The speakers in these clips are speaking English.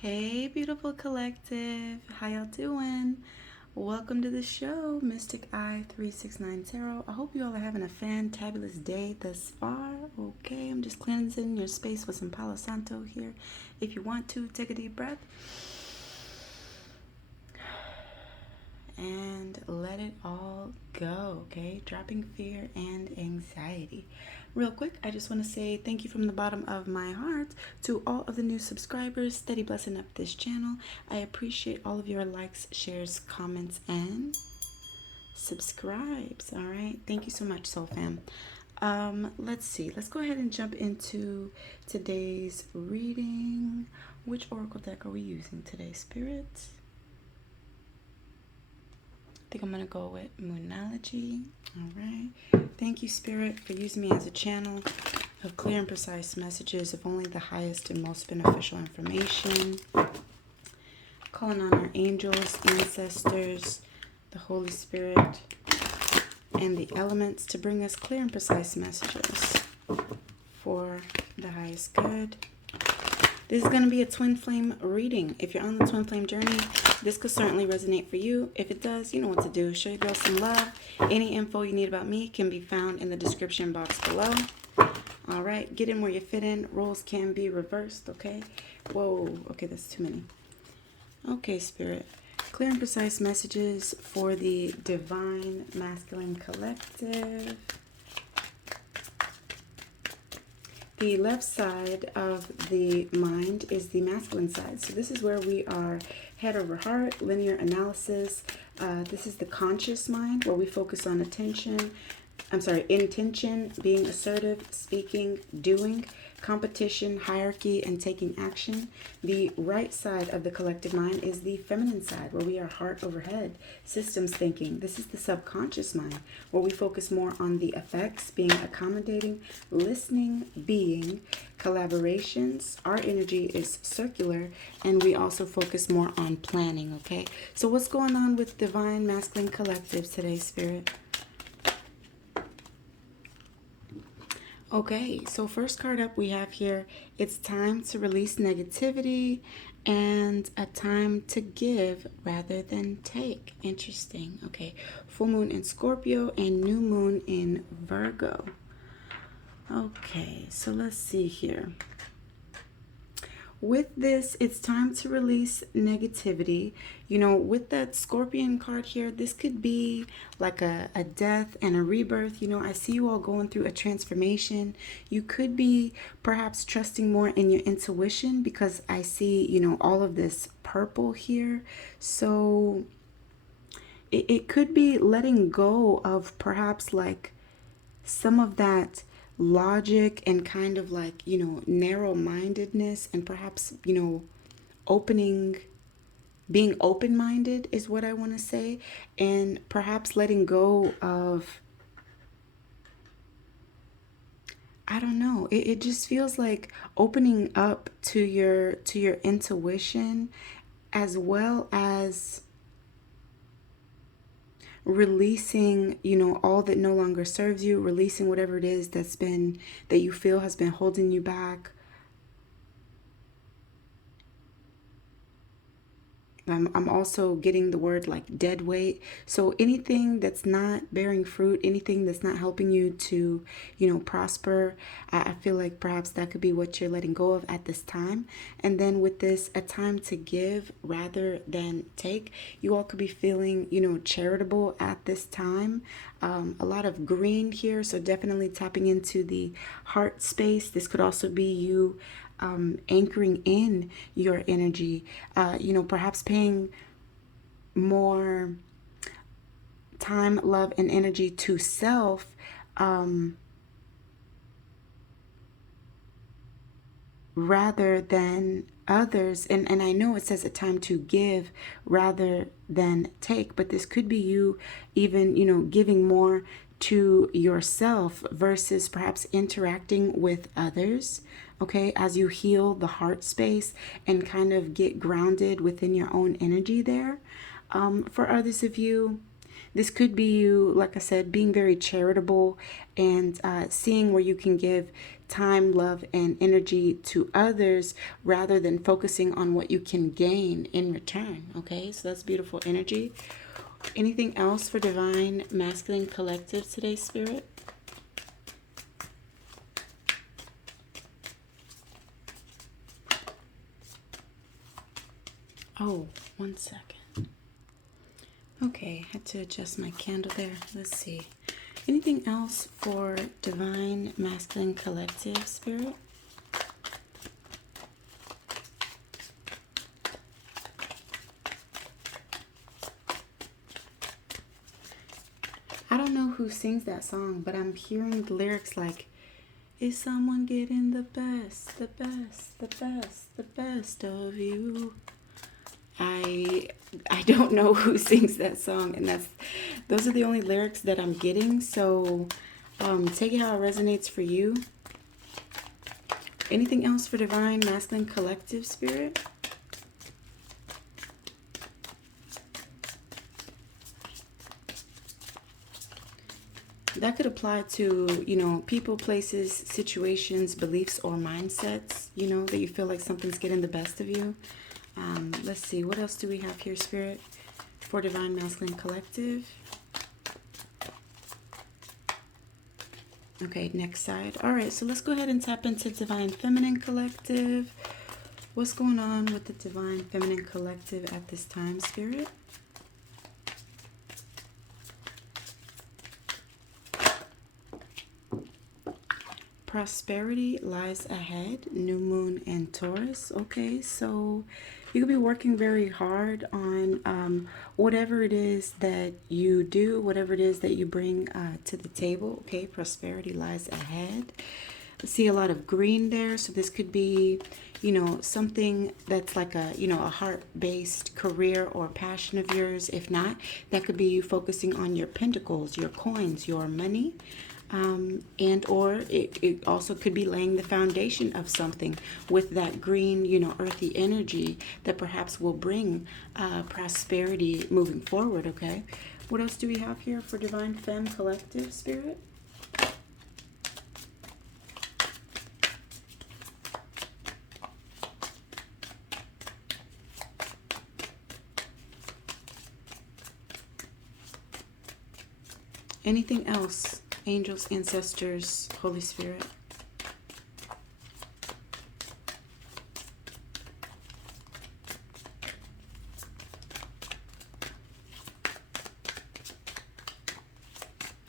Hey, beautiful collective. How y'all doing? Welcome to the show, MysticEye369 Tarot. I hope you all are having a fantabulous day thus far. Okay, I'm just cleansing your space with some Palo Santo here. If you want to, take a deep breath and let it all go, okay? Dropping fear and anxiety. Real quick, I just want to say thank you from the bottom of my heart to all of the new subscribers, steady blessing up this channel. I appreciate all of your likes, shares, comments, and subscribes. All right, thank you so much, Soul Fam. Let's see. Let's go ahead and jump into today's reading. Which oracle deck are we using today, Spirit? I think I'm going to go with Moonology. All right. Thank you, Spirit, for using me as a channel of clear and precise messages of only the highest and most beneficial information. Calling on our angels, ancestors, the Holy Spirit, and the elements to bring us clear and precise messages for the highest good. This is going to be a twin flame reading. If you're on the twin flame journey, this could certainly resonate for you. If it does, you know what to do. Show your girl some love. Any info you need about me can be found in the description box below. All right, get in where you fit in. Roles can be reversed, okay? Whoa, okay, that's too many. Okay, Spirit. Clear and precise messages for the Divine Masculine Collective. The left side of the mind is the masculine side. So this is where we are head over heart, linear analysis. This is the conscious mind where we focus on intention, being assertive, speaking, doing, competition, hierarchy, and taking action. The right side of the collective mind is the feminine side where we are heart over head, systems thinking. This is the subconscious mind where we focus more on the effects, being accommodating, listening, being, collaborations. Our energy is circular, and we also focus more on planning, okay? So what's going on with Divine Masculine Collectives today, Spirit? Okay, so first card up we have here, it's time to release negativity and a time to give rather than take. Interesting. Okay, full moon in Scorpio and new moon in Virgo. Okay, so let's see here. With this, it's time to release negativity. You know, with that Scorpion card here, this could be like a death and a rebirth. You know, I see you all going through a transformation. You could be perhaps trusting more in your intuition because I see, you know, all of this purple here. So it could be letting go of perhaps like some of that logic and kind of like, you know, narrow-mindedness and perhaps, you know, being open-minded is what I want to say, and perhaps letting go of, I don't know, it just feels like opening up to your intuition, as well as releasing, you know, all that no longer serves you, releasing whatever it is that you feel has been holding you back. I'm also getting the word like dead weight. So anything that's not bearing fruit, anything that's not helping you to, you know, prosper, I feel like perhaps that could be what you're letting go of at this time. And then with this, a time to give rather than take. You all could be feeling, you know, charitable at this time. A lot of green here, so definitely tapping into the heart space. This could also be you anchoring in your energy, you know, perhaps paying more time, love, and energy to self, rather than others. And I know it says a time to give rather than take, but this could be you even, you know, giving more to yourself versus perhaps interacting with others, okay, as you heal the heart space and kind of get grounded within your own energy there. For others of you, This could be you, like I said, being very charitable and seeing where you can give time, love, and energy to others rather than focusing on what you can gain in return. Okay, so that's beautiful energy. Anything else for Divine Masculine Collective today, Spirit? Oh, 1 second. Okay, had to adjust my candle there. Let's see. Anything else for Divine Masculine Collective, Spirit? I don't know who sings that song, but I'm hearing the lyrics like, is someone getting the best, the best, the best, the best of you? I don't know who sings that song, and those are the only lyrics that I'm getting. So take it how it resonates for you. Anything else for Divine Masculine Collective, Spirit? That could apply to, you know, people, places, situations, beliefs, or mindsets, you know, that you feel like something's getting the best of you. Let's see, what else do we have here, Spirit, for Divine Masculine Collective? Okay, next side. All right, so let's go ahead and tap into Divine Feminine Collective. What's going on with the Divine Feminine Collective at this time, Spirit? Prosperity lies ahead, new moon and Taurus. Okay, so you could be working very hard on whatever it is that you do, whatever it is that you bring to the table. Okay, prosperity lies ahead. I see a lot of green there, so this could be, you know, something that's like a, you know, a heart-based career or passion of yours. If not, that could be you focusing on your pentacles, your coins, your money. And or it also could be laying the foundation of something with that green, you know, earthy energy that perhaps will bring prosperity moving forward. Okay, what else do we have here for Divine Femme Collective, Spirit? Anything else? Angels, ancestors, Holy Spirit.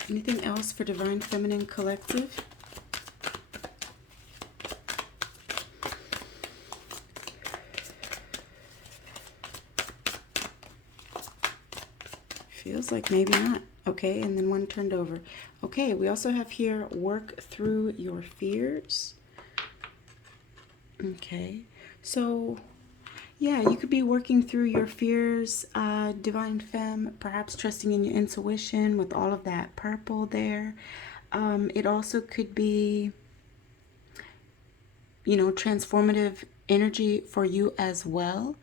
Anything else for Divine Feminine Collective? Feels like maybe not. Okay, and then one turned over. Okay, we also have here, work through your fears. Okay, so yeah, you could be working through your fears, Divine Femme, perhaps trusting in your intuition with all of that purple there. It also could be, you know, transformative energy for you as well.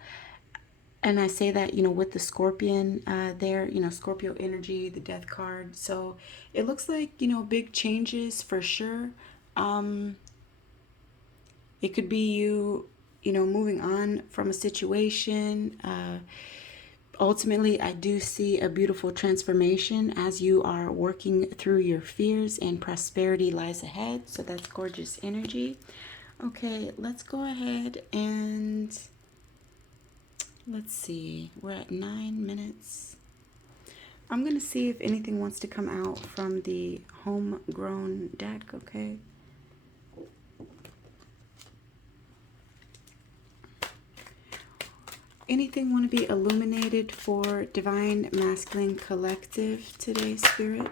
And I say that, you know, with the Scorpion there, you know, Scorpio energy, the Death card. So it looks like, you know, big changes for sure. It could be you, you know, moving on from a situation. Ultimately, I do see a beautiful transformation as you are working through your fears, and prosperity lies ahead. So that's gorgeous energy. Okay, let's go ahead and let's see. We're at 9 minutes. I'm going to see if anything wants to come out from the homegrown deck, okay? Anything want to be illuminated for Divine Masculine Collective today, Spirit?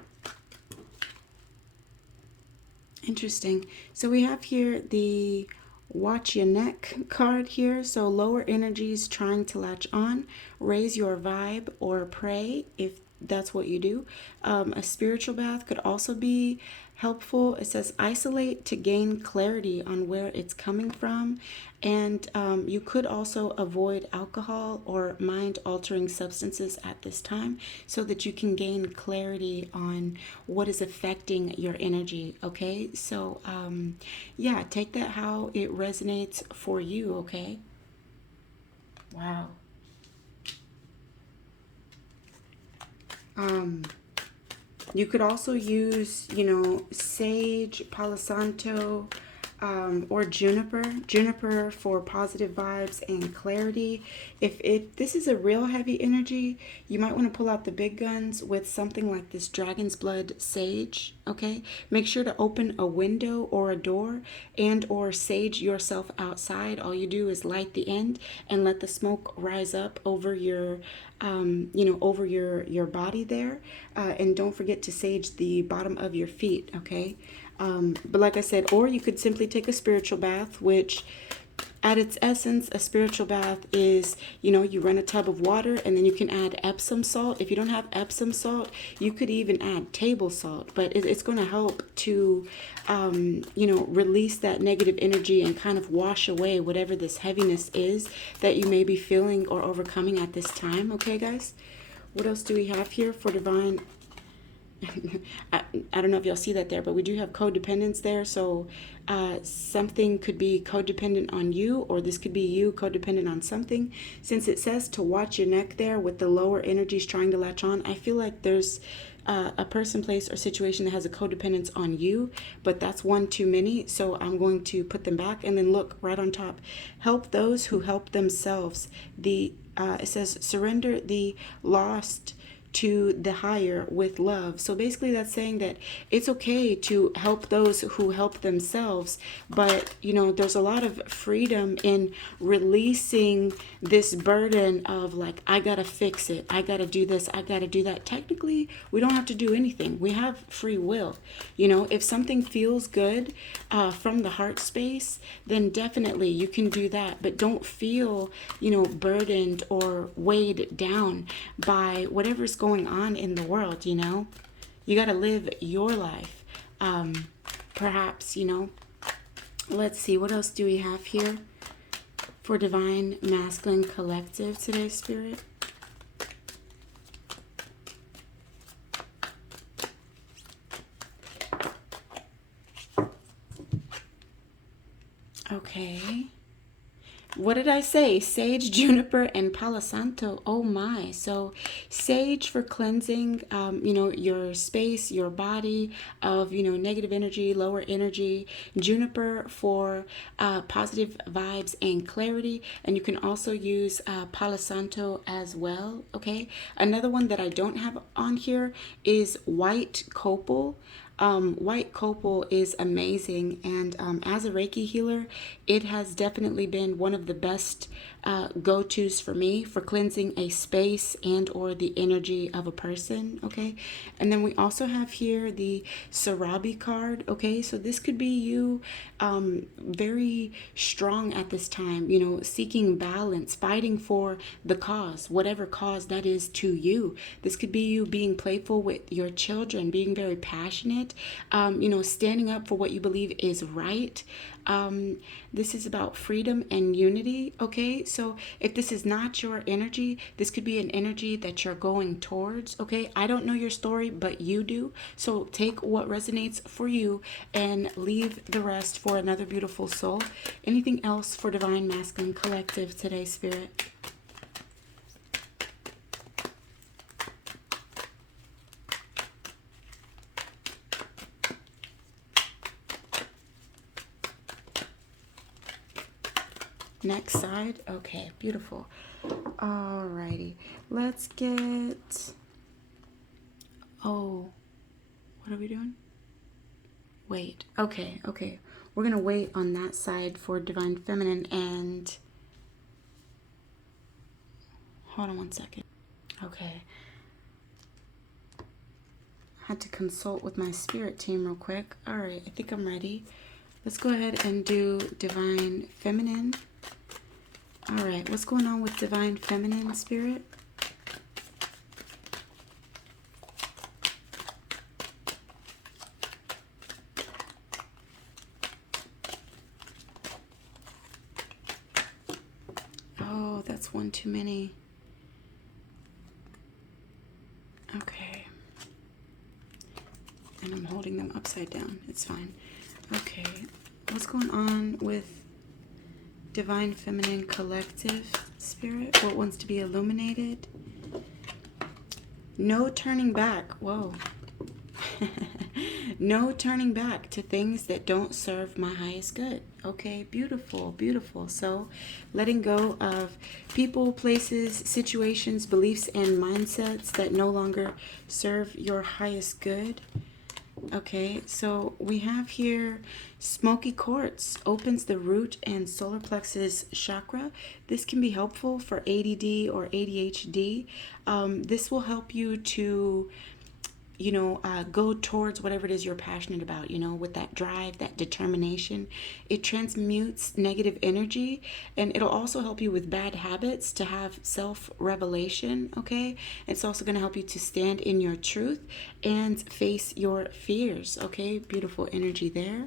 Interesting. So we have here the Watch Your Neck card here. So lower energies trying to latch on, raise your vibe, or pray if that's what you do. A spiritual bath could also be helpful. It says isolate to gain clarity on where it's coming from. And you could also avoid alcohol or mind-altering substances at this time so that you can gain clarity on what is affecting your energy, okay? So, yeah, take that how it resonates for you, okay? Wow. You could also use, you know, sage, Palo Santo, or juniper for positive vibes and clarity. If this is a real heavy energy, you might want to pull out the big guns with something like this dragon's blood sage, okay? Make sure to open a window or a door and or sage yourself outside. All you do is light the end and let the smoke rise up over your you know, over your body there, and don't forget to sage the bottom of your feet, okay? But like I said, or you could simply take a spiritual bath, which at its essence, a spiritual bath is, you know, you run a tub of water and then you can add Epsom salt. If you don't have Epsom salt, you could even add table salt, but it's going to help to, you know, release that negative energy and kind of wash away whatever this heaviness is that you may be feeling or overcoming at this time. Okay, guys? What else do we have here for divine? I don't know if y'all see that there, but we do have codependence there. So something could be codependent on you, or this could be you codependent on something. Since it says to watch your neck there with the lower energies trying to latch on, I feel like there's a person, place, or situation that has a codependence on you, but that's one too many. So I'm going to put them back, and then look right on top. Help those who help themselves. It says surrender the lost to the higher with love. So basically that's saying that it's okay to help those who help themselves, but you know, there's a lot of freedom in releasing this burden of like, I gotta fix it, I gotta do this, I gotta do that. Technically we don't have to do anything. We have free will. You know, if something feels good from the heart space, then definitely you can do that, but don't feel, you know, burdened or weighed down by whatever's going on in the world. You know, you got to live your life. Perhaps, you know, let's see, what else do we have here for divine masculine collective today, Spirit? Okay. What did I say? Sage, juniper, and Palo Santo. Oh my. So sage for cleansing, you know, your space, your body of, you know, negative energy, lower energy. Juniper for positive vibes and clarity. And you can also use Palo Santo as well. Okay. Another one that I don't have on here is white copal. White copal is amazing, and as a Reiki healer, it has definitely been one of the best go-tos for me for cleansing a space and or the energy of a person. Okay, and then we also have here the Sarabi card. Okay, so this could be you very strong at this time, you know, seeking balance, fighting for the cause, whatever cause that is to you. This could be you being playful with your children, being very passionate, you know, standing up for what you believe is right. This is about freedom and unity. Okay, so if this is not your energy, this could be an energy that you're going towards. Okay, I don't know your story, but you do. So take what resonates for you and leave the rest for another beautiful soul. Anything else for Divine Masculine Collective today, Spirit? Next side. Okay, beautiful. Alrighty, let's get, oh, what are we doing? Wait, okay, we're gonna wait on that side for Divine Feminine, and hold on one second. Okay, had to consult with my spirit team real quick. All right, I think I'm ready. Let's go ahead and do Divine Feminine. All right, what's going on with Divine Feminine, Spirit? that's one too many. Okay. And I'm holding them upside down. It's fine. Okay. What's going on with Divine Feminine Collective Spirit? What wants to be illuminated? No turning back. Whoa. No turning back to things that don't serve my highest good. Okay, beautiful, beautiful. So letting go of people, places, situations, beliefs, and mindsets that no longer serve your highest good. Okay, so we have here Smoky Quartz opens the root and solar plexus chakra. This can be helpful for ADD or ADHD. This will help you to go towards whatever it is you're passionate about, with that drive, that determination. It transmutes negative energy, and it'll also help you with bad habits to have self-revelation, okay? It's also going to help you to stand in your truth and face your fears, okay? Beautiful energy there.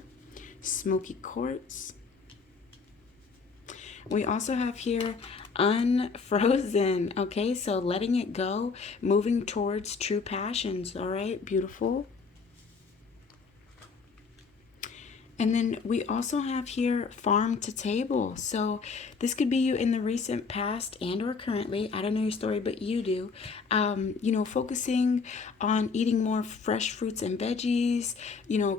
Smoky Quartz. We also have here unfrozen. Okay, so letting it go, moving towards true passions. All right, beautiful. And then we also have here farm to table. So this could be you in the recent past and or currently. I don't know your story, but you do. Focusing on eating more fresh fruits and veggies,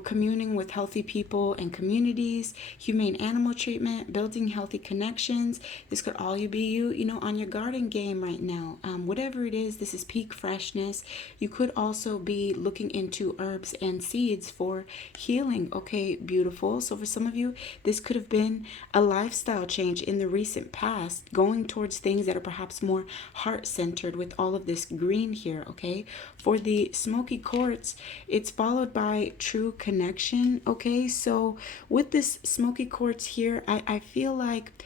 communing with healthy people and communities, humane animal treatment, building healthy connections. This could all be you, on your garden game right now. Whatever it is, this is peak freshness. You could also be looking into herbs and seeds for healing. Okay, beautiful. So for some of you, this could have been a lifestyle change in the recent past, going towards things that are perhaps more heart-centered with all of this green here, okay? For the Smoky Quartz, it's followed by true connection, okay? So with this Smoky Quartz here, I feel like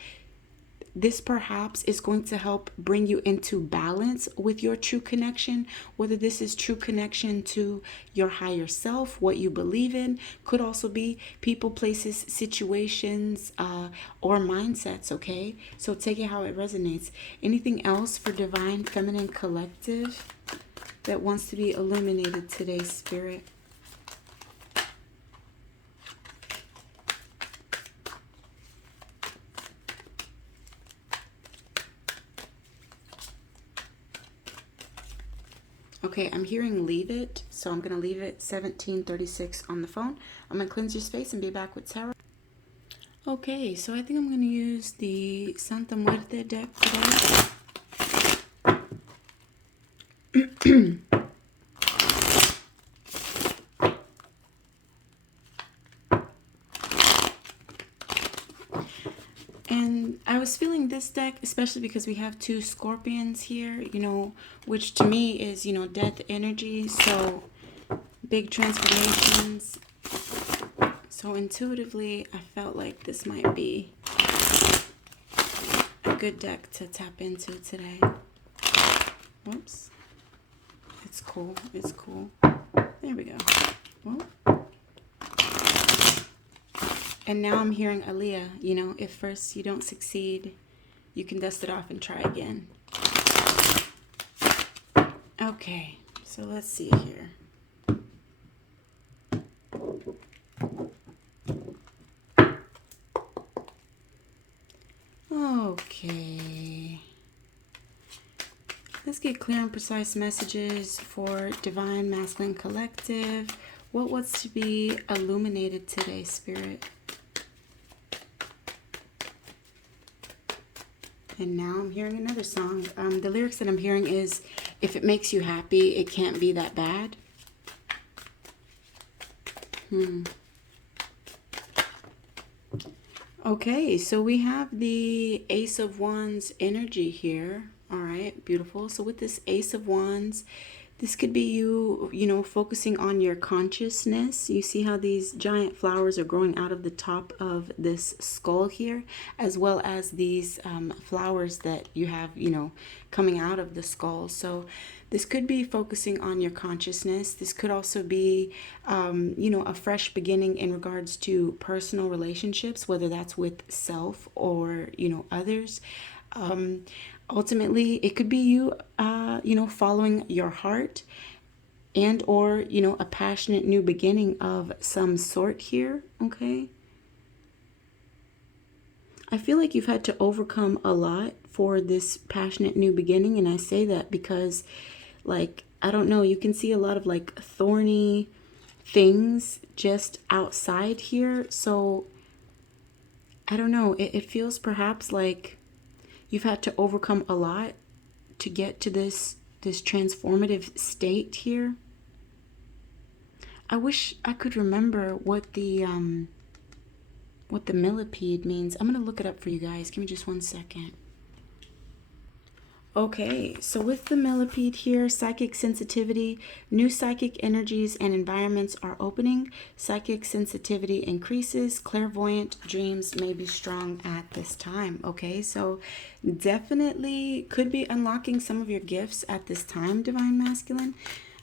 this perhaps is going to help bring you into balance with your true connection, whether this is true connection to your higher self, what you believe in, could also be people, places, situations, or mindsets, okay? So take it how it resonates. Anything else for Divine Feminine Collective that wants to be illuminated today, Spirit? Okay, I'm hearing leave it, so I'm going to leave it 1736 on the phone. I'm going to cleanse your space and be back with tarot. Okay, so I think I'm going to use the Santa Muerte deck today. And I was feeling this deck, especially because we have two scorpions here, which to me is, death energy. So big transformations. So intuitively, I felt like this might be a good deck to tap into today. Whoops. It's cool. It's cool. There we go. Well. And now I'm hearing Aaliyah, if first you don't succeed, you can dust it off and try again. Okay, so let's see here. Okay. Let's get clear and precise messages for Divine Masculine Collective. What wants to be illuminated today, Spirit? And now I'm hearing another song. The lyrics that I'm hearing is, if it makes you happy, it can't be that bad. Okay, so we have the Ace of Wands energy here. All right, beautiful. So with this Ace of Wands, this could be you, focusing on your consciousness. You see how these giant flowers are growing out of the top of this skull here, as well as these flowers that you have, coming out of the skull. So this could be focusing on your consciousness. This could also be, a fresh beginning in regards to personal relationships, whether that's with self or, others. Ultimately, it could be you, you know, following your heart, and or, you know, a passionate new beginning of some sort here, okay? I feel like you've had to overcome a lot for this passionate new beginning, and I say that because, like, I don't know, you can see a lot of like thorny things just outside here. So I don't know, it feels perhaps like you've had to overcome a lot to get to this transformative state here. I wish I could remember what the millipede means. I'm gonna look it up for you guys. Give me just 1 second. Okay, so with the millipede here, psychic sensitivity, new psychic energies and environments are opening. Psychic sensitivity increases. Clairvoyant dreams may be strong at this time. Okay, so definitely could be unlocking some of your gifts at this time, Divine Masculine.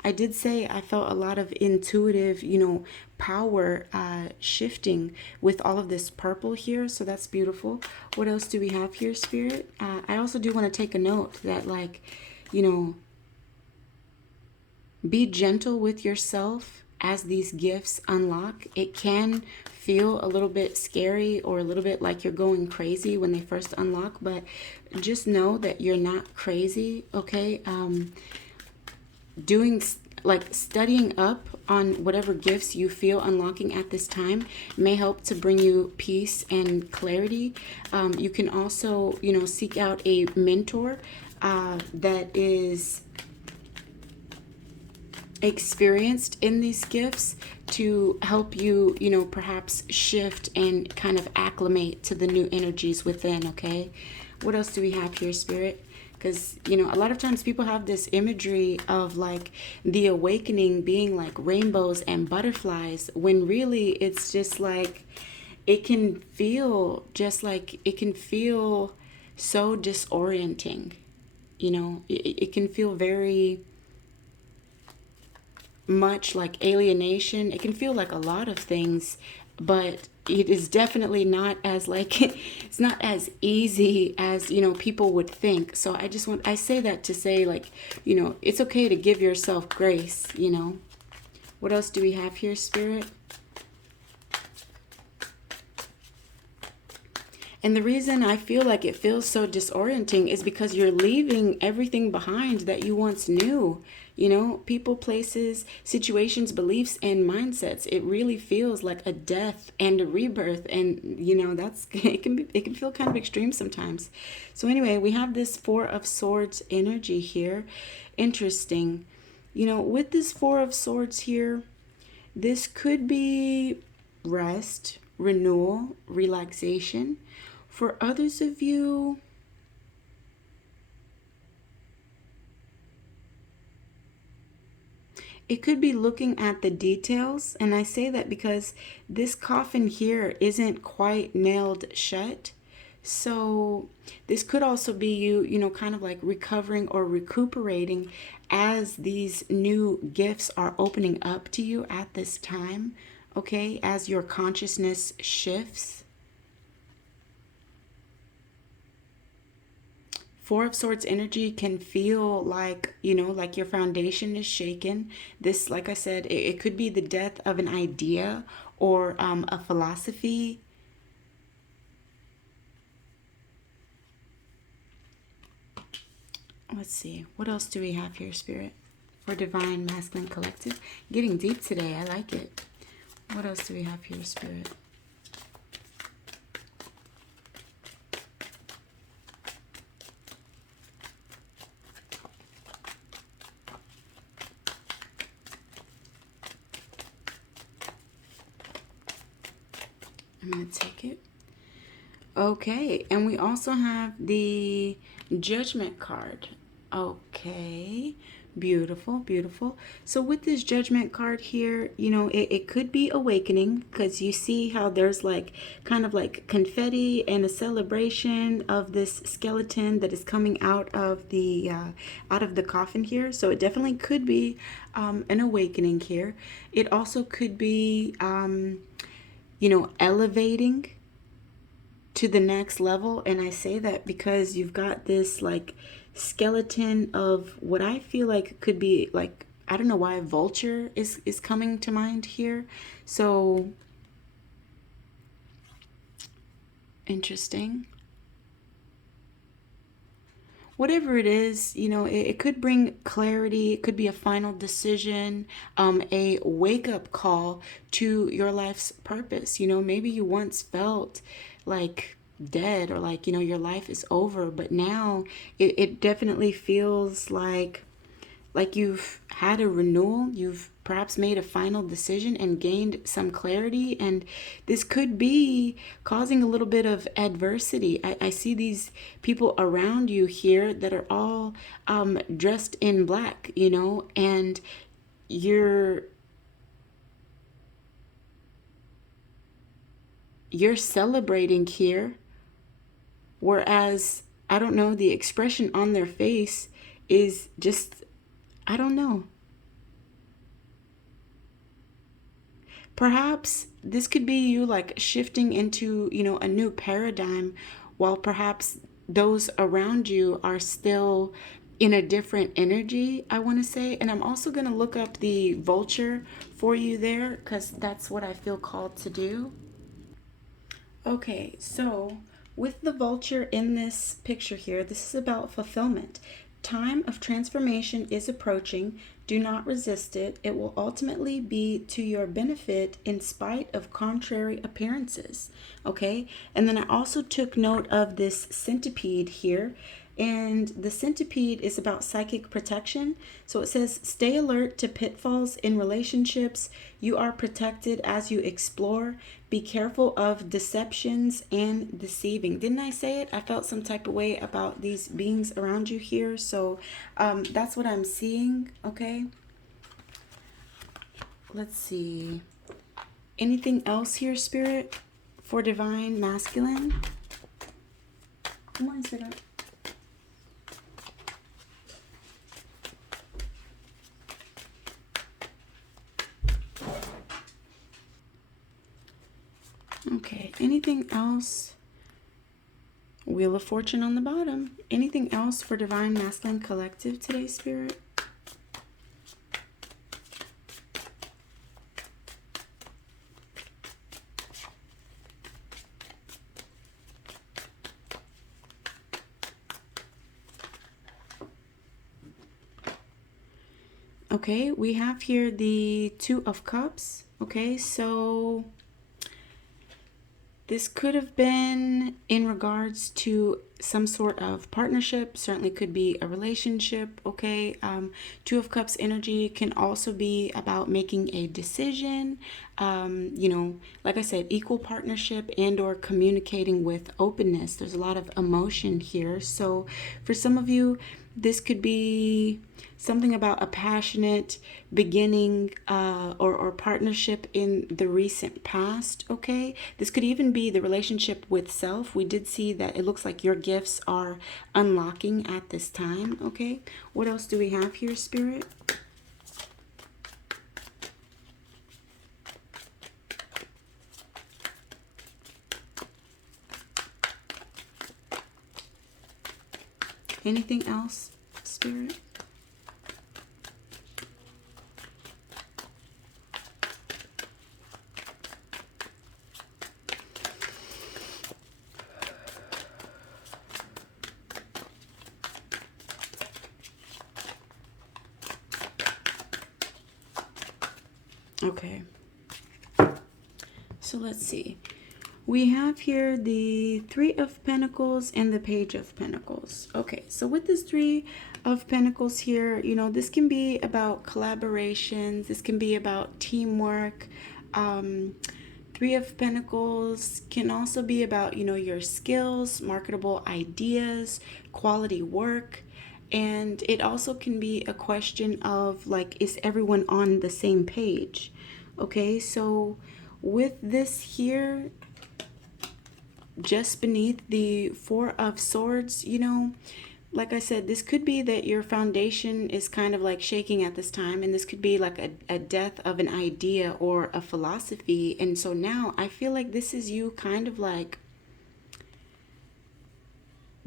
I did say I felt a lot of intuitive, you know, power shifting with all of this purple here. So that's beautiful. What else do we have here, Spirit? I also do want to take a note that, like, you know, be gentle with yourself as these gifts unlock. It can feel a little bit scary or a little bit like you're going crazy when they first unlock, but just know that you're not crazy, okay? Doing like studying up on whatever gifts you feel unlocking at this time may help to bring you peace and clarity. You can also, you know, seek out a mentor that is experienced in these gifts to help you, you know, perhaps shift and kind of acclimate to the new energies within, okay? What else do we have here, Spirit? Because, you know, a lot of times people have this imagery of like the awakening being like rainbows and butterflies, when really it's just like, it can feel just like, it can feel so disorienting, you know, it can feel very much like alienation. It can feel like a lot of things, but it is definitely not as like, it's not as easy as, you know, people would think. So I say that to say, like, you know, it's okay to give yourself grace, you know. What else do we have here, Spirit? And the reason I feel like it feels so disorienting is because you're leaving everything behind that you once knew. You know, people, places, situations, beliefs, and mindsets. It really feels like a death and a rebirth. And, you know, that's, it can feel kind of extreme sometimes. So anyway, we have this Four of Swords energy here. Interesting. You know, with this Four of Swords here, this could be rest, renewal, relaxation. For others of you, it could be looking at the details. And I say that because this coffin here isn't quite nailed shut. So this could also be you, you know, kind of like recovering or recuperating as these new gifts are opening up to you at this time. Okay, as your consciousness shifts. Four of Swords energy can feel like, you know, like your foundation is shaken. This, like I said, it could be the death of an idea or a philosophy. Let's see. What else do we have here, Spirit? For Divine Masculine Collective. Getting deep today. I like it. What else do we have here, Spirit? I'm going to take it. Okay, and we also have the Judgment card. Okay, beautiful, beautiful. So with this Judgment card here, you know, it could be awakening, because you see how there's like kind of like confetti and a celebration of this skeleton that is coming out of the coffin here. So it definitely could be an awakening here. It also could be you know, elevating to the next level. And I say that because you've got this like skeleton of what I feel like could be like, I don't know why a vulture is coming to mind here. So interesting. Whatever it is, you know, it could bring clarity. It could be a final decision, a wake-up call to your life's purpose. You know, maybe you once felt like dead, or like, you know, your life is over, but now it definitely feels like you've had a renewal, you've perhaps made a final decision and gained some clarity, and this could be causing a little bit of adversity. I see these people around you here that are all dressed in black, you know, and you're celebrating here, whereas, I don't know, the expression on their face is just, I don't know. Perhaps this could be you like shifting into, you know, a new paradigm, while perhaps those around you are still in a different energy, I want to say. And I'm also going to look up the vulture for you there, because that's what I feel called to do. Okay, so with the vulture in this picture here, this is about fulfillment. Time of transformation is approaching. Do not resist it. It will ultimately be to your benefit in spite of contrary appearances. Okay, and then I also took note of this centipede here. And the centipede is about psychic protection. So it says, stay alert to pitfalls in relationships. You are protected as you explore. Be careful of deceptions and deceiving. Didn't I say it? I felt some type of way about these beings around you here. So that's what I'm seeing. Okay. Let's see. Anything else here, Spirit, for Divine Masculine? Come on, Spirit. Okay, anything else? Wheel of Fortune on the bottom. Anything else for Divine Masculine Collective today, Spirit? Okay, we have here the Two of Cups. Okay, so this could have been in regards to some sort of partnership, certainly could be a relationship, okay? Two of Cups energy can also be about making a decision, you know, like I said, equal partnership and or communicating with openness. There's a lot of emotion here. So for some of you, this could be something about a passionate beginning or partnership in the recent past, okay? This could even be the relationship with self. We did see that it looks like your gifts are unlocking at this time, okay? What else do we have here, Spirit? Anything else, Spirit? Okay, so let's see. We have here the Three of Pentacles and the Page of Pentacles. Okay, so with this Three of Pentacles here, you know, this can be about collaborations. This can be about teamwork. Three of Pentacles can also be about, you know, your skills, marketable ideas, quality work. And it also can be a question of like, is everyone on the same page? Okay, so with this here, just beneath the Four of Swords, you know, like I said, this could be that your foundation is kind of like shaking at this time, and this could be like a death of an idea or a philosophy. And so now I feel like this is you kind of like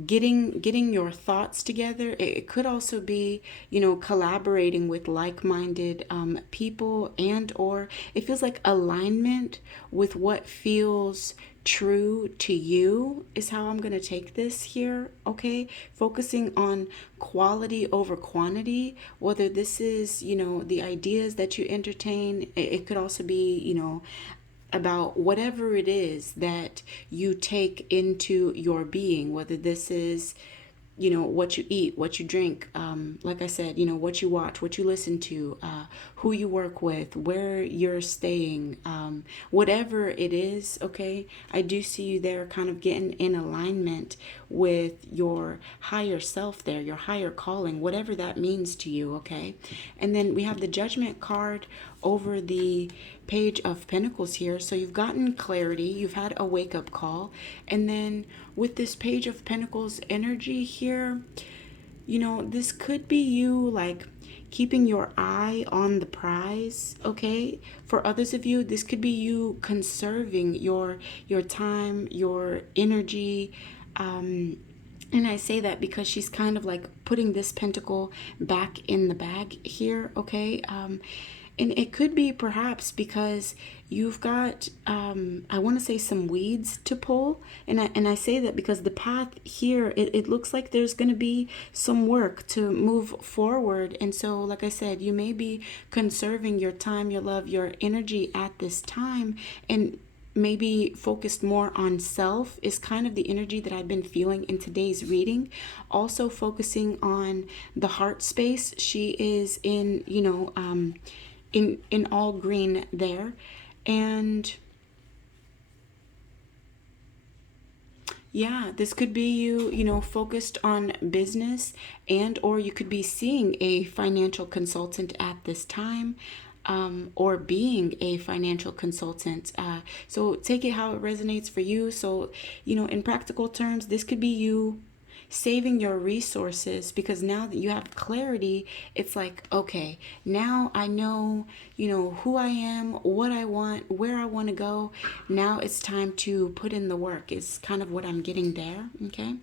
getting your thoughts together. It could also be, collaborating with like-minded people, and or it feels like alignment with what feels true to you is how I'm going to take this here. Okay, focusing on quality over quantity, whether this is, the ideas that you entertain. It could also be, about whatever it is that you take into your being, whether this is, what you eat, what you drink, like I said, what you watch, what you listen to, who you work with, where you're staying, whatever it is. Okay, I do see you there kind of getting in alignment with your higher self there, your higher calling, whatever that means to you. Okay, and then we have the Judgment card over the Page of Pentacles here. So you've gotten clarity, you've had a wake-up call, and then with this Page of Pentacles energy here, this could be you like keeping your eye on the prize. Okay, for others of you, this could be you conserving your time, your energy. And I say that because she's kind of like putting this pentacle back in the bag here. Okay, and it could be perhaps because you've got, I want to say, some weeds to pull. And I say that because the path here, it looks like there's going to be some work to move forward. And so, like I said, you may be conserving your time, your love, your energy at this time, and maybe focused more on self is kind of the energy that I've been feeling in today's reading. Also focusing on the heart space. She is in, in all green there. And yeah, this could be you, focused on business, and or you could be seeing a financial consultant at this time, or being a financial consultant. So take it how it resonates for you. So, in practical terms, this could be you saving your resources, because now that you have clarity, it's like, okay, now I know, who I am, what I want, where I want to go. Now it's time to put in the work, is kind of what I'm getting there. Okay.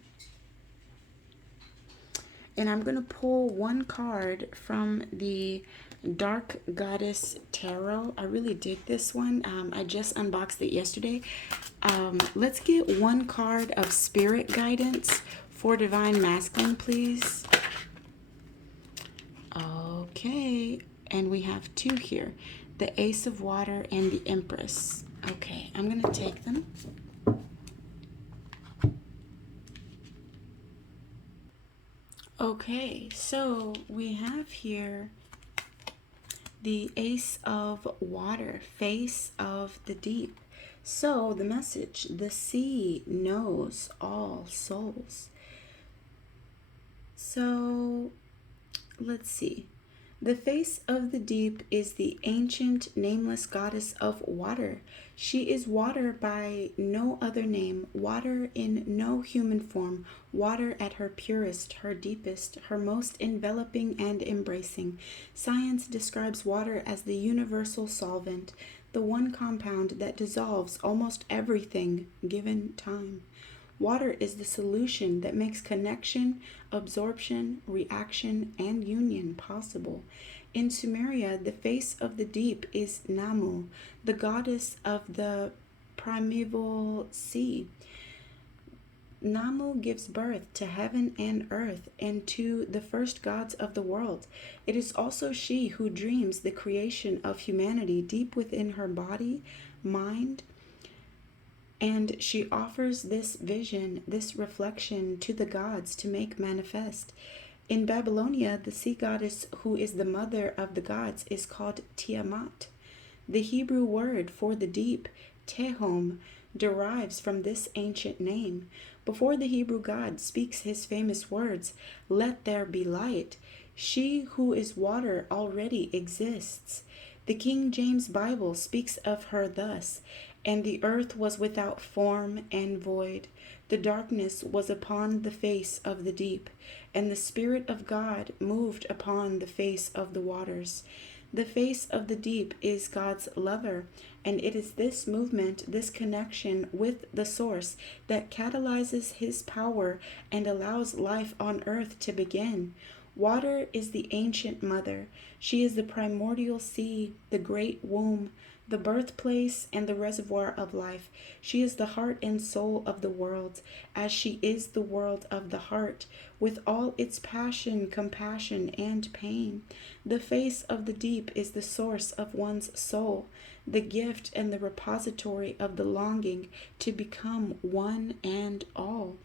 And I'm going to pull one card from the Dark Goddess Tarot. I really dig this one. I just unboxed it yesterday. Let's get one card of spirit guidance for Divine Masculine, please. Okay, and we have two here, the Ace of Water and the Empress. Okay, I'm going to take them. Okay, so we have here the Ace of Water, Face of the Deep. So the message, the sea knows all souls. So let's see. The face of the deep is the ancient nameless goddess of water. She is water by no other name, water in no human form, water at her purest, her deepest, her most enveloping and embracing. Science describes water as the universal solvent, the one compound that dissolves almost everything given time. Water is the solution that makes connection, absorption, reaction, and union possible. In Sumeria, the face of the deep is Namu, the goddess of the primeval sea. Namu gives birth to heaven and earth and to the first gods of the world. It is also she who dreams the creation of humanity deep within her body, mind, and she offers this vision, this reflection to the gods to make manifest. In Babylonia, the sea goddess who is the mother of the gods is called Tiamat. The Hebrew word for the deep, Tehom, derives from this ancient name. Before the Hebrew God speaks his famous words, "Let there be light," she who is water already exists. The King James Bible speaks of her thus: "And the earth was without form and void. The darkness was upon the face of the deep, and the Spirit of God moved upon the face of the waters." The face of the deep is God's lover, and it is this movement, this connection with the source, that catalyzes his power and allows life on earth to begin. Water is the ancient mother. She is the primordial sea, the great womb, the birthplace and the reservoir of life. She is the heart and soul of the world, as she is the world of the heart, with all its passion, compassion, and pain. The face of the deep is the source of one's soul, the gift and the repository of the longing to become one and all.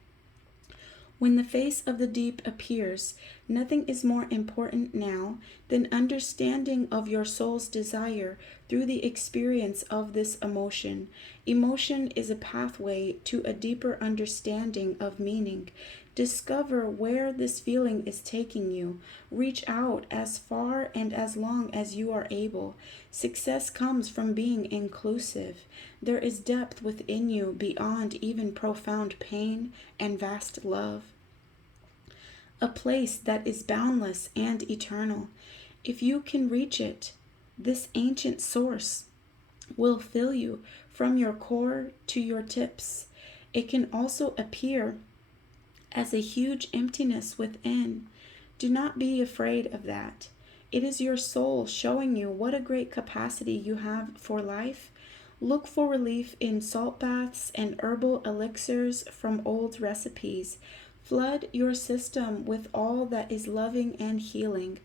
When the face of the deep appears, nothing is more important now than understanding of your soul's desire through the experience of this emotion. Emotion is a pathway to a deeper understanding of meaning. Discover where this feeling is taking you. Reach out as far and as long as you are able. Success comes from being inclusive. There is depth within you beyond even profound pain and vast love. A place that is boundless and eternal. If you can reach it, this ancient source will fill you from your core to your tips. It can also appear as a huge emptiness within. Do not be afraid of that. It is your soul showing you what a great capacity you have for life. Look for relief in salt baths and herbal elixirs from old recipes. Flood your system with all that is loving and healing.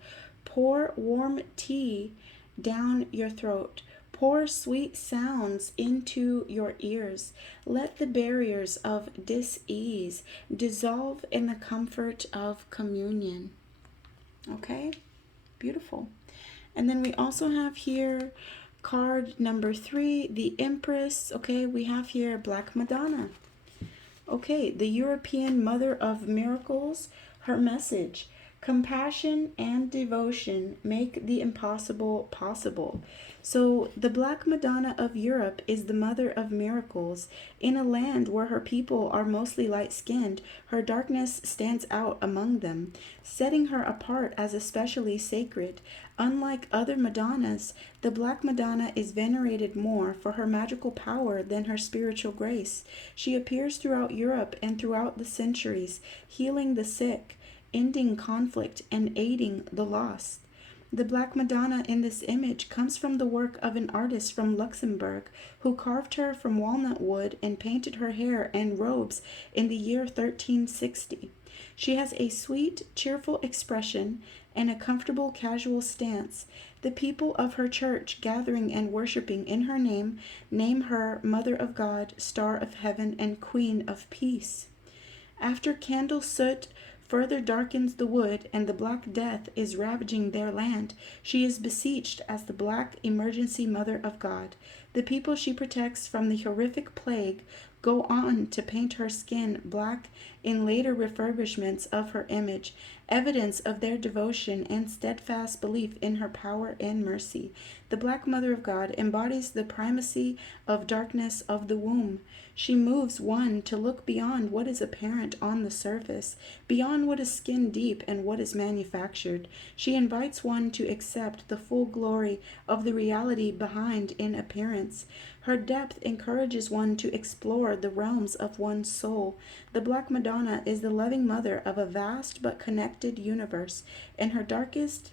Pour warm tea down your throat. Pour sweet sounds into your ears. Let the barriers of dis-ease dissolve in the comfort of communion. Okay, beautiful. And then we also have here card number 3, the Empress. Okay, we have here Black Madonna. Okay, the European Mother of Miracles, her message: compassion and devotion make the impossible possible. So the Black Madonna of Europe is the mother of miracles. In a land where her people are mostly light-skinned, her darkness stands out among them, setting her apart as especially sacred. Unlike other Madonnas, the Black Madonna is venerated more for her magical power than her spiritual grace. She appears throughout Europe and throughout the centuries, healing the sick, ending conflict, and aiding the lost. The Black Madonna in this image comes from the work of an artist from Luxembourg who carved her from walnut wood and painted her hair and robes in the year 1360. She has a sweet, cheerful expression and a comfortable, casual stance. The people of her church, gathering and worshiping in her name her Mother of God, Star of Heaven, and Queen of Peace. After candle soot further darkens the wood and the Black Death is ravaging their land, she is beseeched as the Black Emergency Mother of God. The people she protects from the horrific plague go on to paint her skin black in later refurbishments of her image, evidence of their devotion and steadfast belief in her power and mercy. The Black Mother of God embodies the primacy of darkness of the womb. She moves one to look beyond what is apparent on the surface, beyond what is skin deep and what is manufactured. She invites one to accept the full glory of the reality behind in appearance. Her depth encourages one to explore the realms of one's soul. The Black Madonna is the loving mother of a vast but connected universe. In her darkest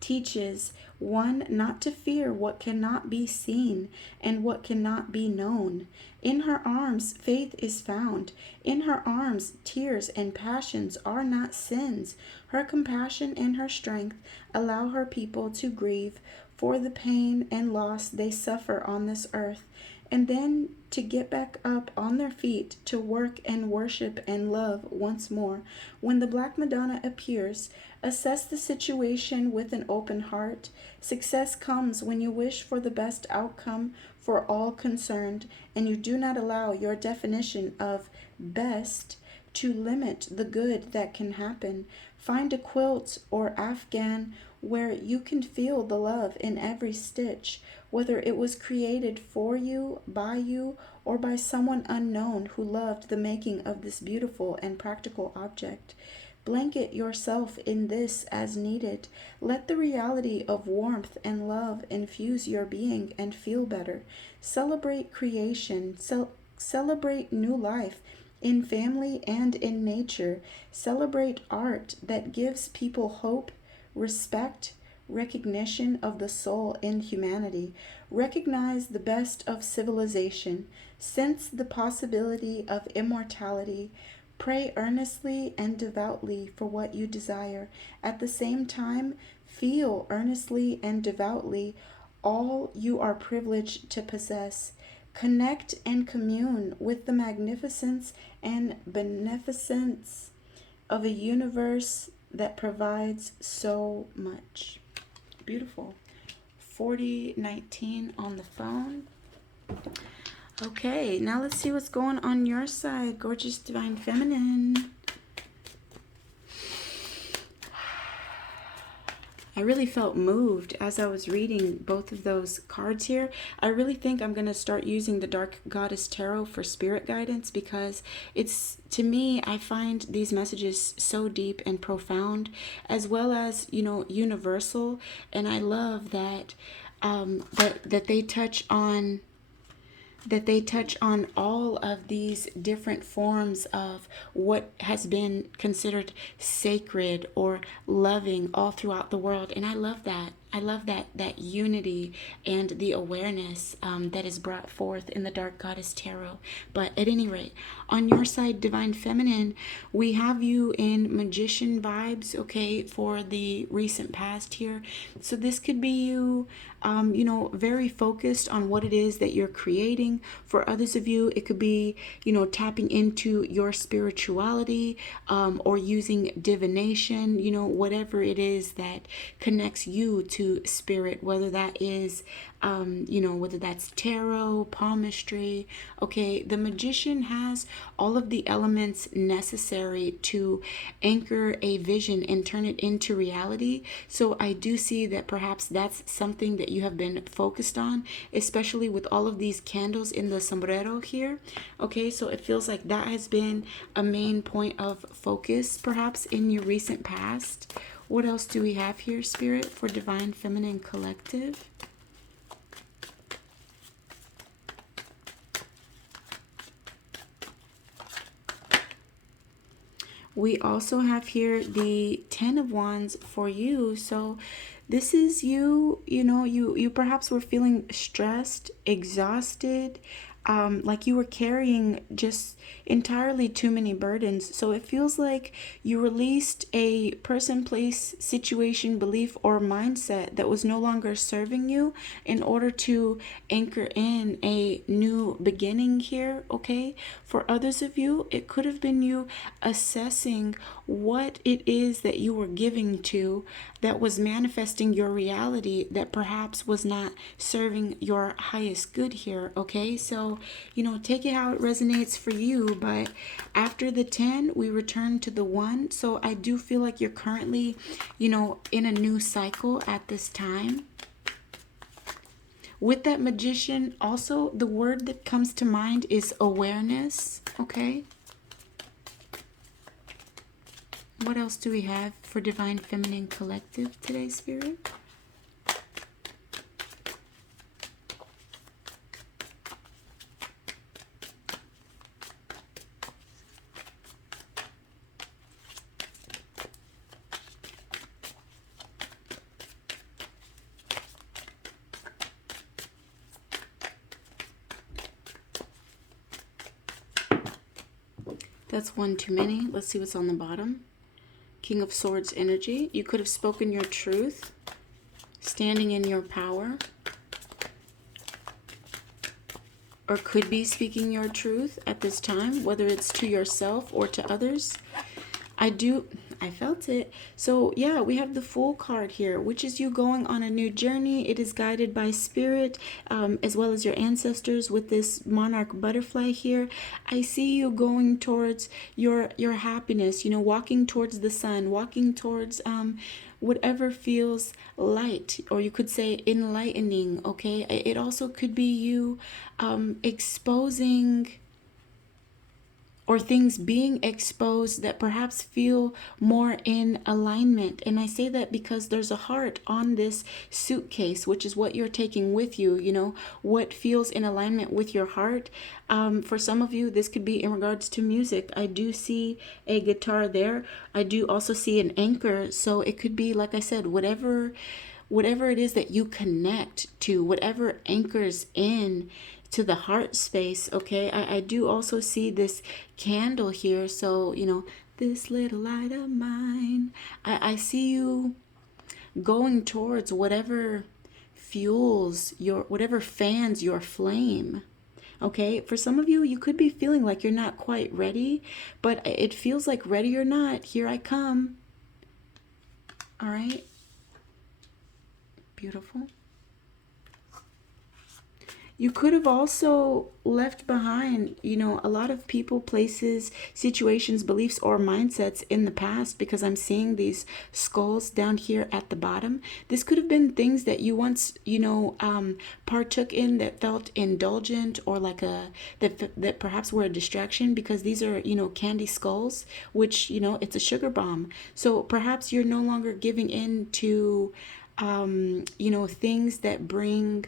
teaches one not to fear what cannot be seen and what cannot be known. In her arms, faith is found. In her arms, tears and passions are not sins. Her compassion and her strength allow her people to grieve for the pain and loss they suffer on this earth, and then to get back up on their feet to work and worship and love once more. When the Black Madonna appears, assess the situation with an open heart. Success comes when you wish for the best outcome for all concerned, and you do not allow your definition of best to limit the good that can happen. Find a quilt or Afghan where you can feel the love in every stitch, whether it was created for you, or by someone unknown who loved the making of this beautiful and practical object. Blanket yourself in this as needed. Let the reality of warmth and love infuse your being and feel better. Celebrate creation. Celebrate new life in family and in nature. Celebrate art that gives people hope, respect, recognition of the soul in humanity. Recognize the best of civilization. Sense the possibility of immortality. Pray earnestly and devoutly for what you desire. At the same time, feel earnestly and devoutly all you are privileged to possess. Connect and commune with the magnificence and beneficence of a universe that provides so much. Beautiful. 4019 on the phone. Okay, now let's see what's going on your side, gorgeous divine feminine. I really felt moved as I was reading both of those cards here. I really think I'm going to start using the Dark Goddess Tarot for spirit guidance, because it's, to me, I find these messages so deep and profound, as well as, you know, universal. And I love that that they touch on all of these different forms of what has been considered sacred or loving all throughout the world. And I love that. I love that unity and the awareness that is brought forth in the Dark Goddess Tarot. But at any rate, on your side, Divine Feminine, we have you in Magician vibes, okay, for the recent past here. So this could be you, you know, very focused on what it is that you're creating. For others of you, it could be, you know, tapping into your spirituality, or using divination, you know, whatever it is that connects you to spirit, whether that is, you know, whether that's tarot, palmistry. Okay, the Magician has all of the elements necessary to anchor a vision and turn it into reality. So I do see that perhaps that's something that you have been focused on, especially with all of these candles in the sombrero here. Okay, so it feels like that has been a main point of focus perhaps in your recent past. What else do we have here, Spirit, for Divine Feminine Collective? We also have here the 10 of Wands for you. So this is you, you know, you perhaps were feeling stressed, exhausted, like you were carrying just entirely too many burdens. So it feels like you released a person, place, situation, belief, or mindset that was no longer serving you in order to anchor in a new beginning here, okay? For others of you, it could have been you assessing what it is that you were giving to that was manifesting your reality that perhaps was not serving your highest good here, okay? So, you know, take it how it resonates for you. But after the 10, we return to the 1. So I do feel like you're currently, you know, in a new cycle at this time. With that Magician, also the word that comes to mind is awareness, okay? What else do we have for Divine Feminine Collective today, Spirit? That's one too many. Let's see what's on the bottom. King of Swords energy. You could have spoken your truth, standing in your power, or could be speaking your truth at this time, whether it's to yourself or to others. I felt it. So yeah, we have the Fool card here, which is you going on a new journey. It is guided by spirit, as well as your ancestors with this monarch butterfly here. I see you going towards your happiness, you know, walking towards the sun, walking towards whatever feels light, or you could say enlightening, okay? It also could be you exposing or things being exposed that perhaps feel more in alignment. And I say that because there's a heart on this suitcase, which is what you're taking with you, you know, what feels in alignment with your heart. For some of you, this could be in regards to music. I do see a guitar there. I do also see an anchor. So it could be, like I said, whatever it is that you connect to, whatever anchors in to the heart space. Okay, I do also see this candle here. So, you know, this little light of mine, I see you going towards whatever fuels your, whatever fans your flame. Okay, for some of you, you could be feeling like you're not quite ready, but it feels like ready or not, here I come. All right. Beautiful. You could have also left behind, you know, a lot of people, places, situations, beliefs, or mindsets in the past, because I'm seeing these skulls down here at the bottom. This could have been things that you once, you know, partook in that felt indulgent, or like that perhaps were a distraction, because these are, you know, candy skulls, which, you know, it's a sugar bomb. So perhaps you're no longer giving in to, you know, things that bring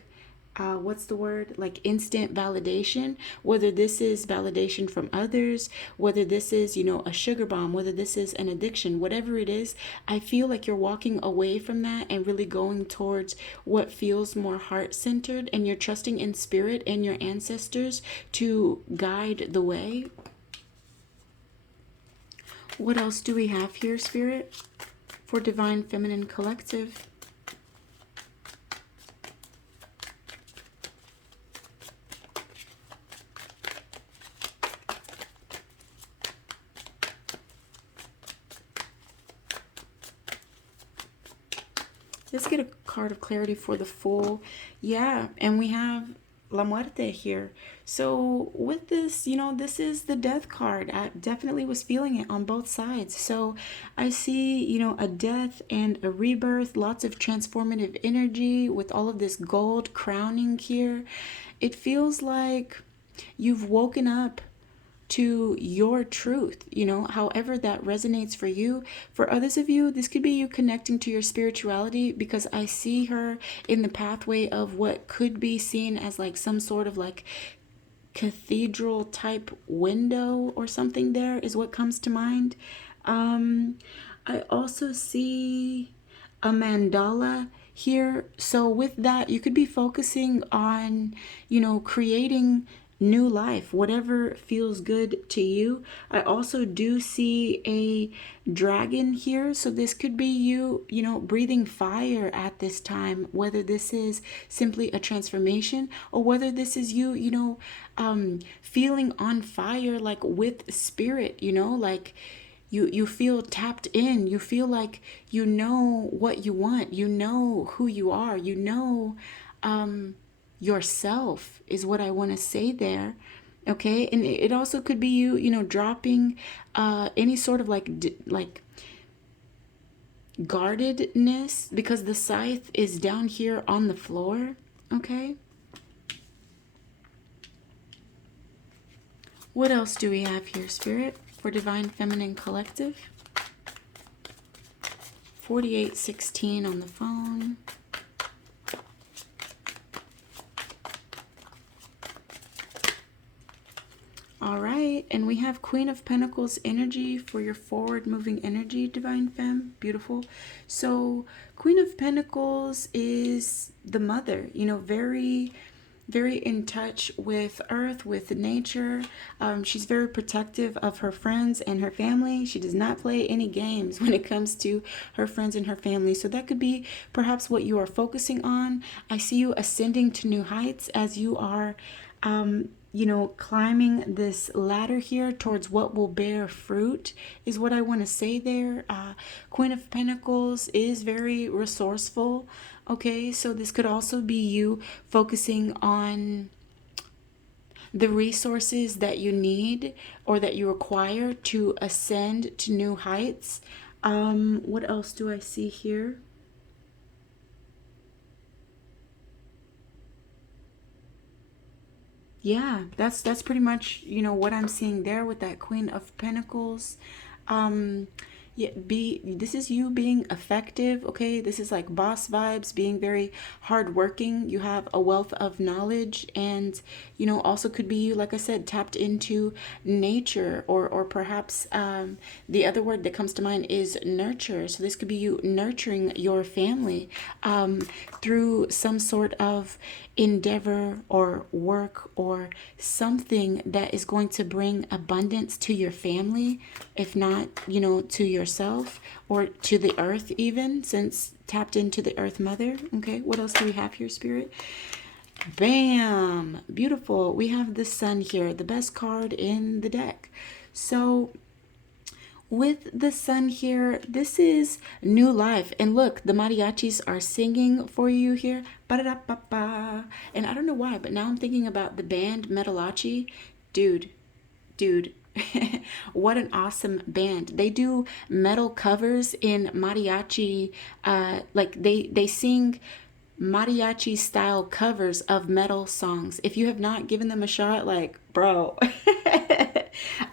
what's the word, like instant validation, whether this is validation from others, whether this is, you know, a sugar bomb, whether this is an addiction, whatever it is. I feel like you're walking away from that and really going towards what feels more heart-centered, and you're trusting in spirit and your ancestors to guide the way. What else do we have here, Spirit, for Divine Feminine Collective? Let's get a card of clarity for the Fool. Yeah, and we have La Muerte here. So with this, you know, this is the Death card. I definitely was feeling it on both sides. So I see, you know, a death and a rebirth, lots of transformative energy with all of this gold crowning here. It feels like you've woken up to your truth, you know, however that resonates for you. For others of you, this could be you connecting to your spirituality, because I see her in the pathway of what could be seen as like some sort of like cathedral type window or something. There is what comes to mind. I also see a mandala here. So with that, you could be focusing on, you know, creating new life, whatever feels good to you. I also do see a dragon here. So this could be you, you know, breathing fire at this time, whether this is simply a transformation, or whether this is you, you know, feeling on fire, like with spirit, you know, like you feel tapped in. You feel like you know what you want. You know who you are. You know, yourself is what I want to say there. Okay, and it also could be you, you know, dropping any sort of like guardedness, because the scythe is down here on the floor. Okay, what else do we have here, Spirit, for Divine Feminine Collective? 4816 on the phone. All right, and we have Queen of Pentacles energy for your forward moving energy, Divine Femme. Beautiful. So Queen of Pentacles is the mother, you know, very in touch with earth, with nature. She's very protective of her friends and her family. She does not play any games when it comes to her friends and her family. So that could be perhaps what you are focusing on. I see you ascending to new heights as you are you know, climbing this ladder here towards what will bear fruit, is what I want to say there. Queen of Pentacles is very resourceful. Okay, so this could also be you focusing on the resources that you need or that you require to ascend to new heights. What else do I see here? Yeah, that's pretty much, you know, what I'm seeing there with that Queen of Pentacles. Um, yeah, this is you being effective, okay? This is like boss vibes, being very hardworking. You have a wealth of knowledge, and you know, also could be you, like I said, tapped into nature, or perhaps the other word that comes to mind is nurture. So this could be you nurturing your family through some sort of endeavor or work or something that is going to bring abundance to your family, if not, you know, to yourself or to the earth, even since tapped into the earth mother. Okay, what else do we have here, Spirit? Bam! Beautiful. We have the sun here, the best card in the deck. So with the sun here, this is new life. And look, the mariachis are singing for you here. Ba-da-da-ba-ba. And I don't know why, but now I'm thinking about the band Metalachi. Dude, what an awesome band. They do metal covers in mariachi, like they sing mariachi style covers of metal songs. If you have not given them a shot, like, bro,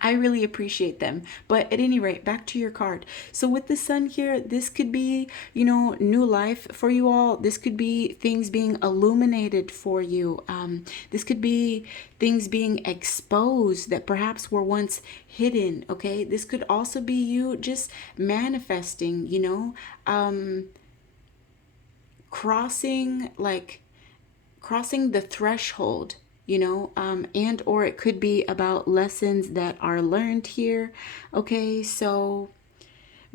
I really appreciate them. But at any rate, back to your card. So with the sun here, this could be, you know, new life for you all. This could be things being illuminated for you. This could be things being exposed that perhaps were once hidden. Okay, this could also be you just manifesting, you know, crossing the threshold, you know, and or it could be about lessons that are learned here. Okay, so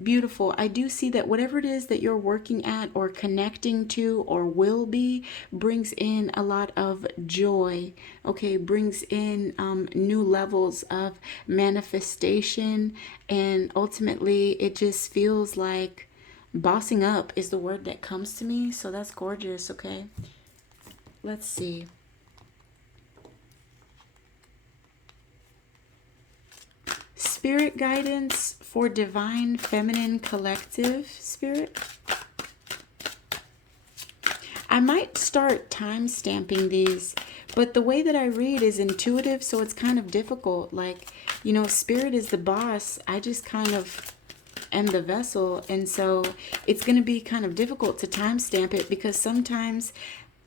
beautiful. I do see that whatever it is that you're working at or connecting to or will be brings in a lot of joy. Okay, brings in new levels of manifestation, and ultimately it just feels like bossing up is the word that comes to me. So that's gorgeous. Okay, let's see. Spirit guidance for Divine Feminine Collective, Spirit. I might start time stamping these, but the way that I read is intuitive, so it's kind of difficult. Like, you know, Spirit is the boss. I just kind of am the vessel, and so it's going to be kind of difficult to timestamp it, because sometimes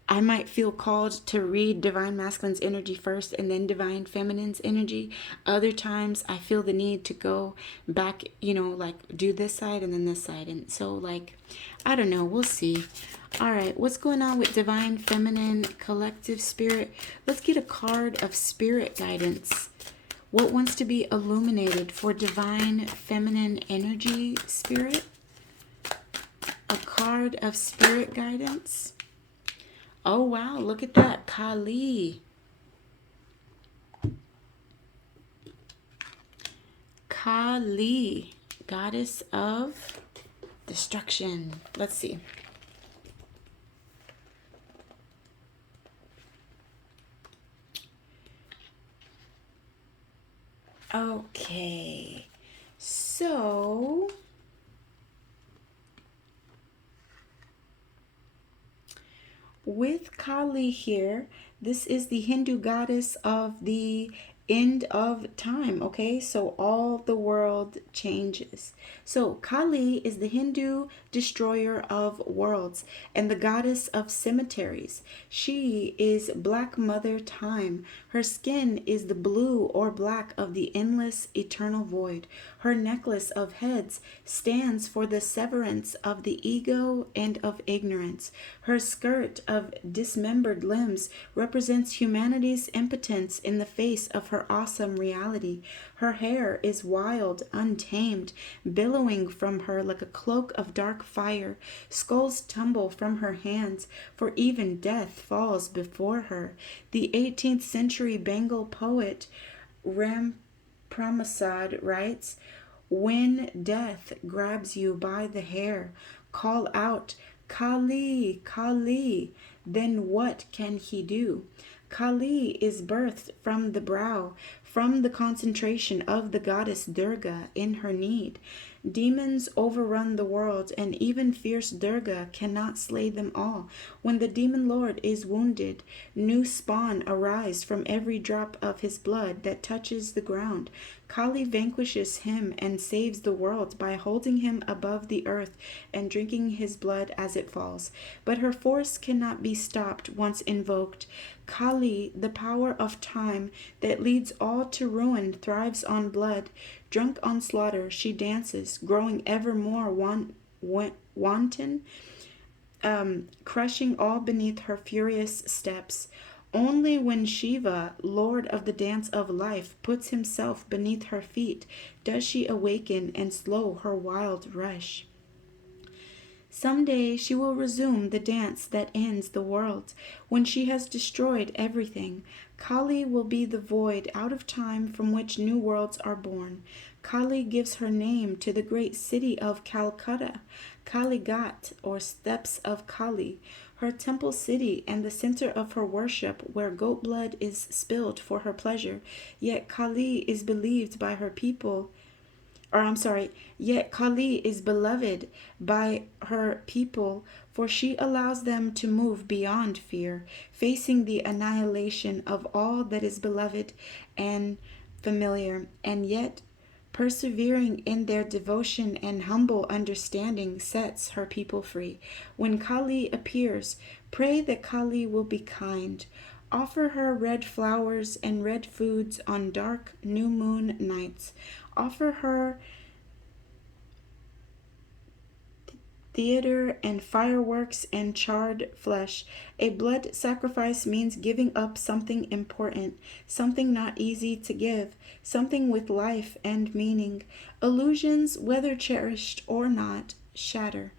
I might feel called to read Divine Masculine's energy first and then Divine Feminine's energy. Other times I feel the need to go back, you know, like do this side and then this side. And so, like, I don't know. We'll see. All right. What's going on with Divine Feminine Collective, Spirit? Let's get a card of spirit guidance. What wants to be illuminated for Divine Feminine Energy, Spirit? A card of spirit guidance. Oh, wow. Look at that. Kali. Kali, goddess of destruction. Let's see. Okay. So with Kali here, this is the Hindu goddess of the end of time. Okay, so all the world changes. So Kali is the Hindu destroyer of worlds and the goddess of cemeteries. She is Black Mother Time. Her skin is the blue or black of the endless eternal void. Her necklace of heads stands for the severance of the ego and of ignorance. Her skirt of dismembered limbs represents humanity's impotence in the face of her awesome reality. Her hair is wild, untamed, billowing from her like a cloak of dark fire. Skulls tumble from her hands, for even death falls before her. The 18th century Bengal poet Ram Pramasad writes, "When death grabs you by the hair, call out, 'Kali, Kali,' then what can he do?" Kali is birthed from the brow, from the concentration of the goddess Durga in her need. Demons overrun the world, and even fierce Durga cannot slay them all. When the demon lord is wounded, new spawn arise from every drop of his blood that touches the ground. Kali vanquishes him and saves the world by holding him above the earth and drinking his blood as it falls. But her force cannot be stopped once invoked. Kali, the power of time that leads all to ruin, thrives on blood. Drunk on slaughter, she dances, growing ever more wanton, crushing all beneath her furious steps. Only when Shiva, Lord of the dance of life, puts himself beneath her feet does she awaken and slow her wild rush. Someday she will resume the dance that ends the world. When she has destroyed everything, Kali will be the void out of time from which new worlds are born. Kali gives her name to the great city of Calcutta, Kalighat, or Steps of Kali, her temple city and the center of her worship, where goat blood is spilled for her pleasure. Yet Kali is believed by her people. Yet Kali is beloved by her people, for she allows them to move beyond fear, facing the annihilation of all that is beloved and familiar, and yet persevering in their devotion and humble understanding sets her people free. When Kali appears, pray that Kali will be kind. Offer her red flowers and red foods on dark new moon nights. Offer her theater and fireworks and charred flesh. A blood sacrifice means giving up something important, something not easy to give, something with life and meaning. Illusions, whether cherished or not, shatter.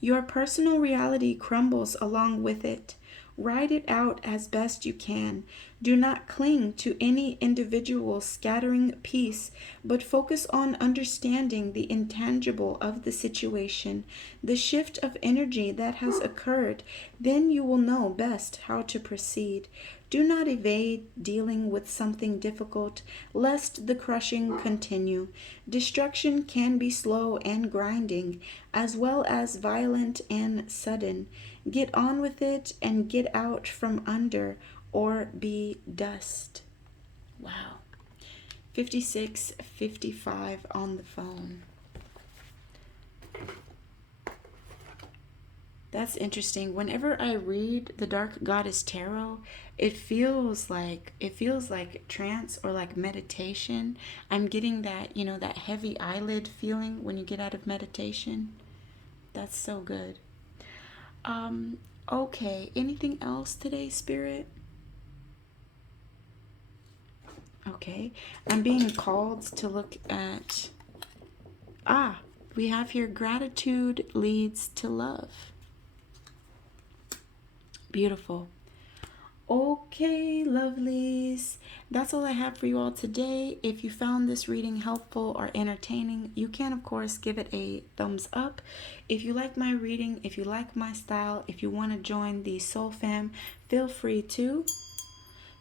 Your personal reality crumbles along with it. Ride it out as best you can. Do not cling to any individual scattering piece, but focus on understanding the intangible of the situation, the shift of energy that has occurred. Then you will know best how to proceed. Do not evade dealing with something difficult, lest the crushing continue. Destruction can be slow and grinding, as well as violent and sudden. Get on with it and get out from under, or be dust. Wow. 5655 on the phone. That's interesting. Whenever I read the Dark Goddess Tarot, it feels like trance or like meditation. I'm getting that, that heavy eyelid feeling when you get out of meditation. That's so good. Okay. Anything else today, Spirit? Okay. I'm being called to look at... we have here gratitude leads to love. Beautiful. Okay, lovelies. That's all I have for you all today. If you found this reading helpful or entertaining, you can, of course, give it a thumbs up. If you like my reading, if you like my style, if you want to join the Soul Fam, feel free to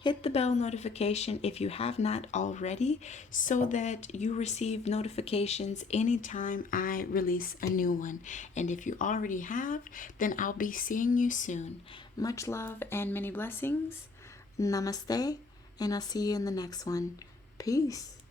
hit the bell notification if you have not already, so that you receive notifications anytime I release a new one. And if you already have, then I'll be seeing you soon. Much love and many blessings. Namaste, and I'll see you in the next one. Peace.